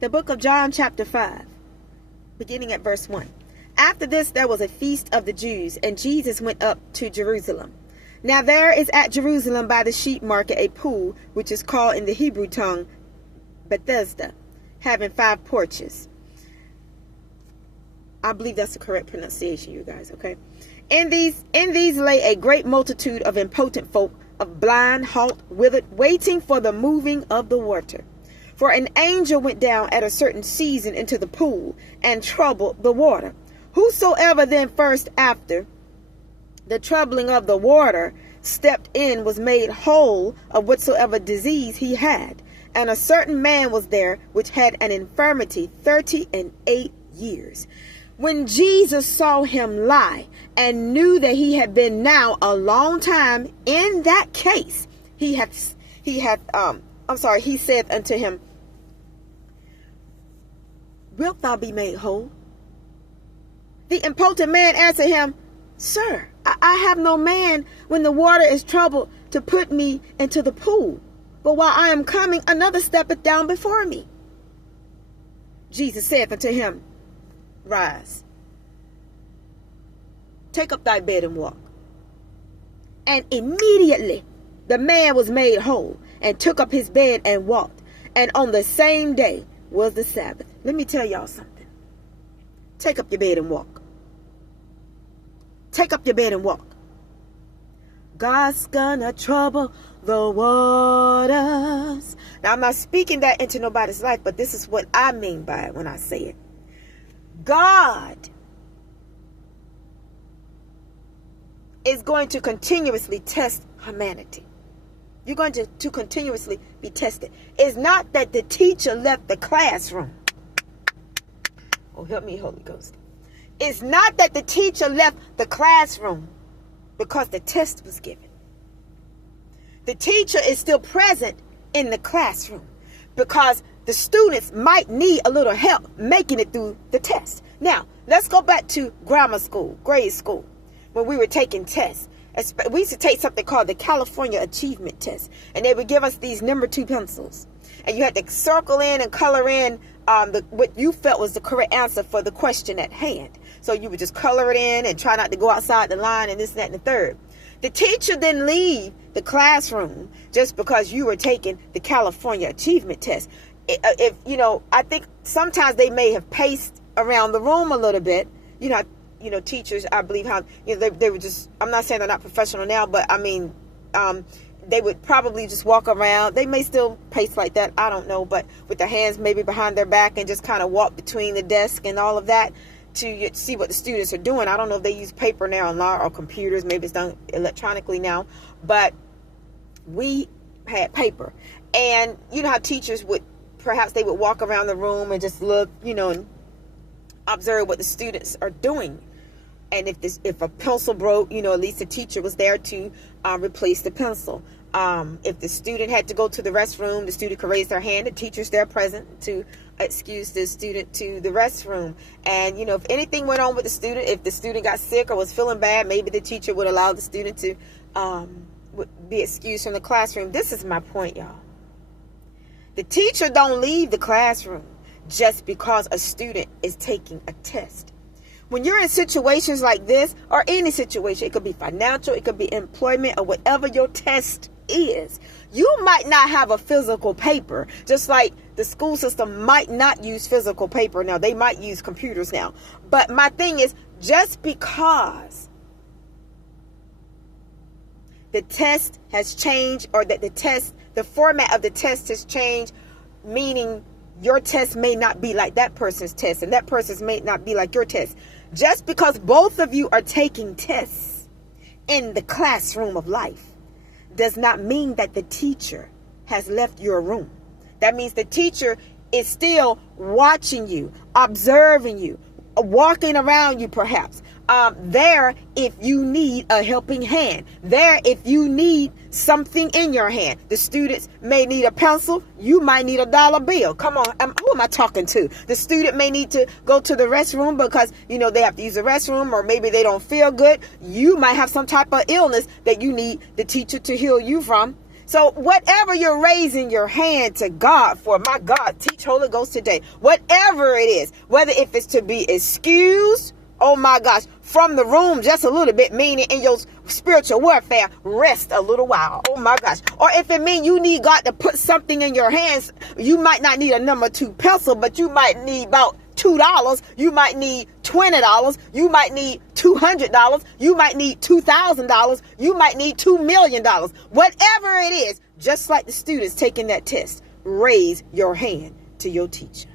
The book of John chapter 5, beginning at verse 1. After this there was a feast of the Jews, and Jesus went up to Jerusalem. Now there is at Jerusalem by the sheep market a pool, which is called in the Hebrew tongue Bethesda, having 5 porches. I believe that's the correct pronunciation, you guys, okay? In these lay a great multitude of impotent folk, of blind, halt, withered, waiting for the moving of the water. For an angel went down at a certain season into the pool, and troubled the water. Whosoever then first after the troubling of the water stepped in was made whole of whatsoever disease he had. And a certain man was there which had an infirmity 38 years. When Jesus saw him lie and knew that he had been now a long time in that case, he said unto him, Wilt thou be made whole? The impotent man answered him, Sir, I have no man when the water is troubled to put me into the pool. But while I am coming, another steppeth down before me. Jesus saith unto him, Rise, take up thy bed and walk. And immediately the man was made whole, and took up his bed and walked. And on the same day was the Sabbath. Let me tell y'all something. Take up your bed and walk. Take up your bed and walk. God's gonna trouble the waters. Now, I'm not speaking that into nobody's life, but this is what I mean by it when I say it. God is going to continuously test humanity. You're going to continuously be tested. It's not that the teacher left the classroom. Oh, help me, Holy Ghost. It's not that the teacher left the classroom because the test was given. The teacher is still present in the classroom because the students might need a little help making it through the test. Now, let's go back to grammar school, grade school, when we were taking tests. We used to take something called the California Achievement Test, and they would give us these number 2 pencils, and you had to circle in and color in what you felt was the correct answer for the question at hand. So you would just color it in and try not to go outside the line and this, that, and the third. The teacher didn't leave the classroom just because you were taking the California Achievement Test. I think sometimes they may have paced around the room a little bit. Teachers, I believe how, they would just, I'm not saying they're not professional now, but I mean, they would probably just walk around. They may still pace like that. I don't know, but with their hands maybe behind their back and just kind of walk between the desk and all of that to see what the students are doing. I don't know if they use paper now or computers. Maybe it's done electronically now, but we had paper. And you know how teachers would, perhaps they would walk around the room and just look, and observe what the students are doing. And if a pencil broke, at least the teacher was there to replace the pencil. If the student had to go to the restroom, the student could raise their hand. The teacher's there present to excuse the student to the restroom. And, if anything went on with the student, if the student got sick or was feeling bad, maybe the teacher would allow the student to be excused from the classroom. This is my point, y'all. The teacher don't leave the classroom just because a student is taking a test. When you're in situations like this, or any situation, it could be financial, it could be employment, or whatever your test is, you might not have a physical paper, just like the school system might not use physical paper now. They might use computers now. But my thing is, just because the test has changed, or that the format of the test has changed, meaning your test may not be like that person's test, and that person's may not be like your test. Just because both of you are taking tests in the classroom of life does not mean that the teacher has left your room. That means the teacher is still watching you, observing you, walking around you perhaps. There if you need a helping hand. There if you need something in your hand. The students may need a pencil. You might need a dollar bill. Come on. Who am I talking to? The student may need to go to the restroom because, they have to use the restroom, or maybe they don't feel good. You might have some type of illness that you need the teacher to heal you from. So whatever you're raising your hand to God for, my God, teach Holy Ghost today. Whatever it is, whether if it's to be excused, oh my gosh, from the room just a little bit, meaning in your spiritual warfare, rest a little while. Oh my gosh. Or if it means you need God to put something in your hands, you might not need a number 2 pencil, but you might need about $2. You might need $20. You might need $200. You might need $2,000. You might need $2 million. Whatever it is, just like the students taking that test, raise your hand to your teacher.